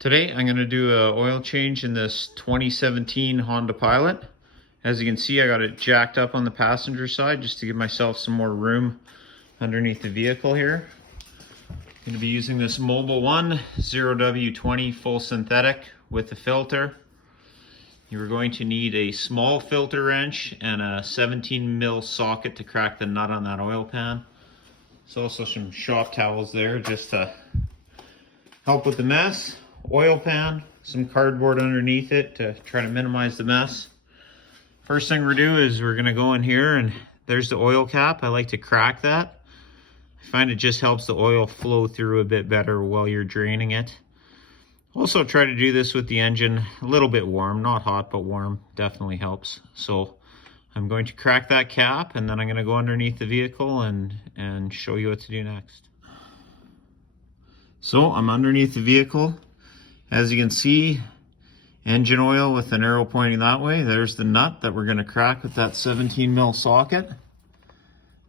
Today I'm going to do an oil change in this 2017 Honda Pilot. As you can see, I got it jacked up on the passenger side just to give myself some more room underneath the vehicle here. I'm going to be using this Mobil 1 0W20 full synthetic with a filter. You're going to need a small filter wrench and a 17 mil socket to crack the nut on that oil pan. There's also some shop towels there just to help with the mess. Oil pan, some cardboard underneath it to try to minimize the mess. First thing we're doing is we're gonna go in here, and there's the oil cap. I like to crack that. I find it just helps the oil flow through a bit better while you're draining it. Also try to do this with the engine a little bit warm, not hot, but warm definitely helps. So I'm going to crack that cap, and then I'm gonna go underneath the vehicle and show you what to do next. So I'm underneath the vehicle. As you can see, engine oil with an arrow pointing that way. There's the nut that we're going to crack with that 17 mil socket.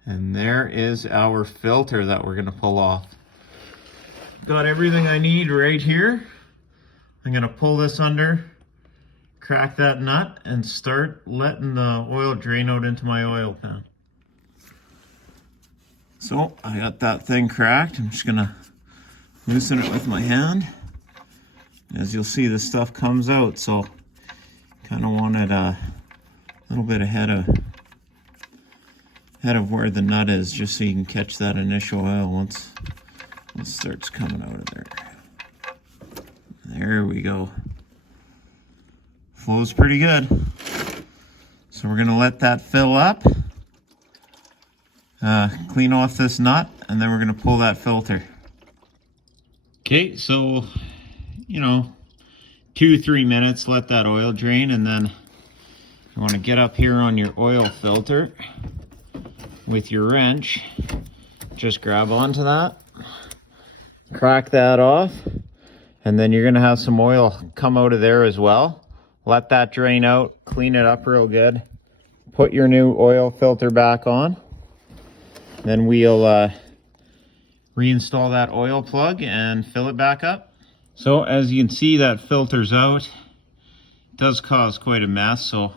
And there is our filter that we're going to pull off. Got everything I need right here. I'm going to pull this under, crack that nut, and start letting the oil drain out into my oil pan. So I got that thing cracked. I'm just going to loosen it with my hand. As you'll see, this stuff comes out, so kind of want it a little bit ahead of where the nut is, just so you can catch that initial oil once it starts coming out of there. There we go. Flows pretty good. So we're gonna let that fill up, clean off this nut, and then we're gonna pull that filter. Okay, so 2-3 minutes, let that oil drain, and then you want to get up here on your oil filter with your wrench. Just grab onto that, crack that off, and then you're going to have some oil come out of there as well. Let that drain out, clean it up real good, put your new oil filter back on. Then we'll reinstall that oil plug and fill it back up. So as you can see, that filter's out. It does cause quite a mess, so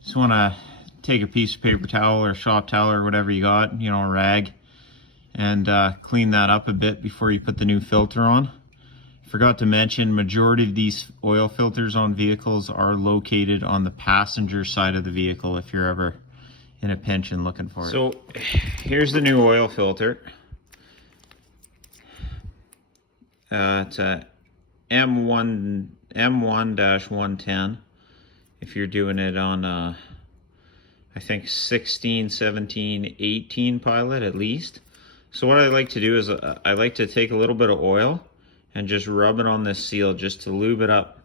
just want to take a piece of paper towel or shop towel or whatever you got, a rag, and clean that up a bit before you put the new filter on. Forgot to mention, majority of these oil filters on vehicles are located on the passenger side of the vehicle if you're ever in a pinch and looking for it. So here's the new oil filter. It's a M1-110 if you're doing it on I think 16, 17, 18 Pilot at least. So what I like to do is I like to take a little bit of oil and just rub it on this seal just to lube it up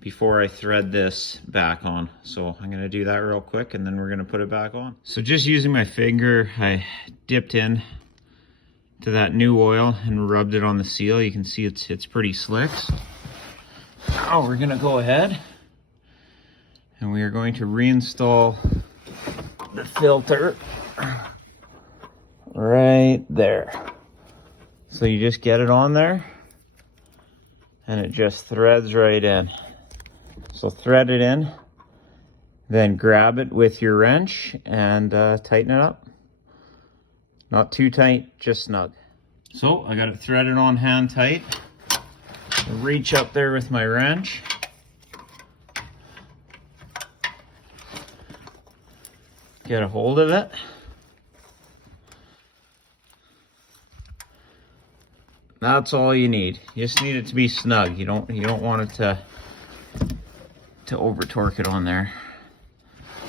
before I thread this back on. So I'm going to do that real quick, and then we're going to put it back on. So just using my finger, I dipped in to that new oil and rubbed it on the seal. You can see it's pretty slick. Now we're gonna go ahead and we are going to reinstall the filter right there. So you just get it on there and it just threads right in. So thread it in, then grab it with your wrench and tighten it up. Not too tight, just snug. So I got it threaded on hand tight. Reach up there with my wrench. Get a hold of it. That's all you need. You just need it to be snug. You don't want it to over torque it on there.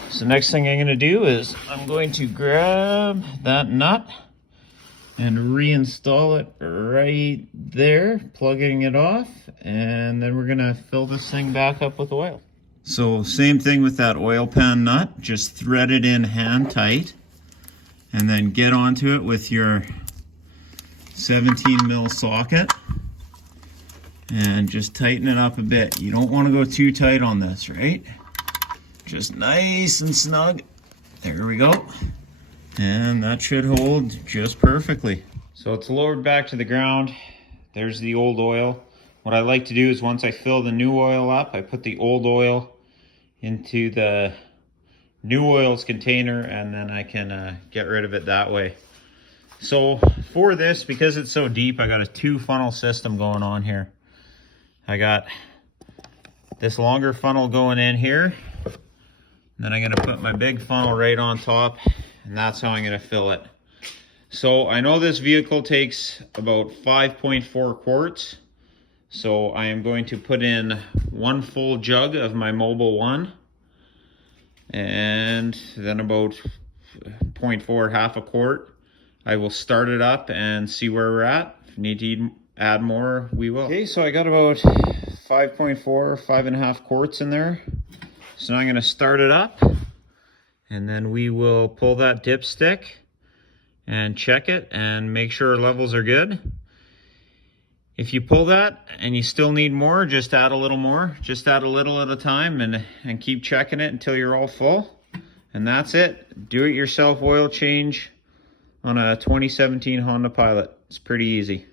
So next thing I'm going to do is I'm going to grab that nut and reinstall it right there, plugging it off, and then we're going to fill this thing back up with oil. So same thing with that oil pan nut, just thread it in hand tight, and then get onto it with your 17 mil socket, and just tighten it up a bit. You don't want to go too tight on this, right? Just nice and snug. There we go. And that should hold just perfectly. So it's lowered back to the ground. There's the old oil. what I like to do is once I fill the new oil up, I put the old oil into the new oils container, and then I can get rid of it that way. So for this, because it's so deep, I got a 2-funnel system going on here. I got this longer funnel going in here, and then I'm gonna put my big funnel right on top, and that's how I'm gonna fill it. So I know this vehicle takes about 5.4 quarts. So I am going to put in 1 full jug of my Mobil 1, and then about 0.4, half a quart. I will start it up and see where we're at. If you need to add more, we will. Okay, so I got about 5.4, 5.5 quarts in there. So now I'm gonna start it up, and then we will pull that dipstick and check it and make sure our levels are good. If you pull that and you still need more, just add a little more. Just add a little at a time and keep checking it until you're all full. And that's it. Do it yourself oil change on a 2017 Honda Pilot. It's pretty easy.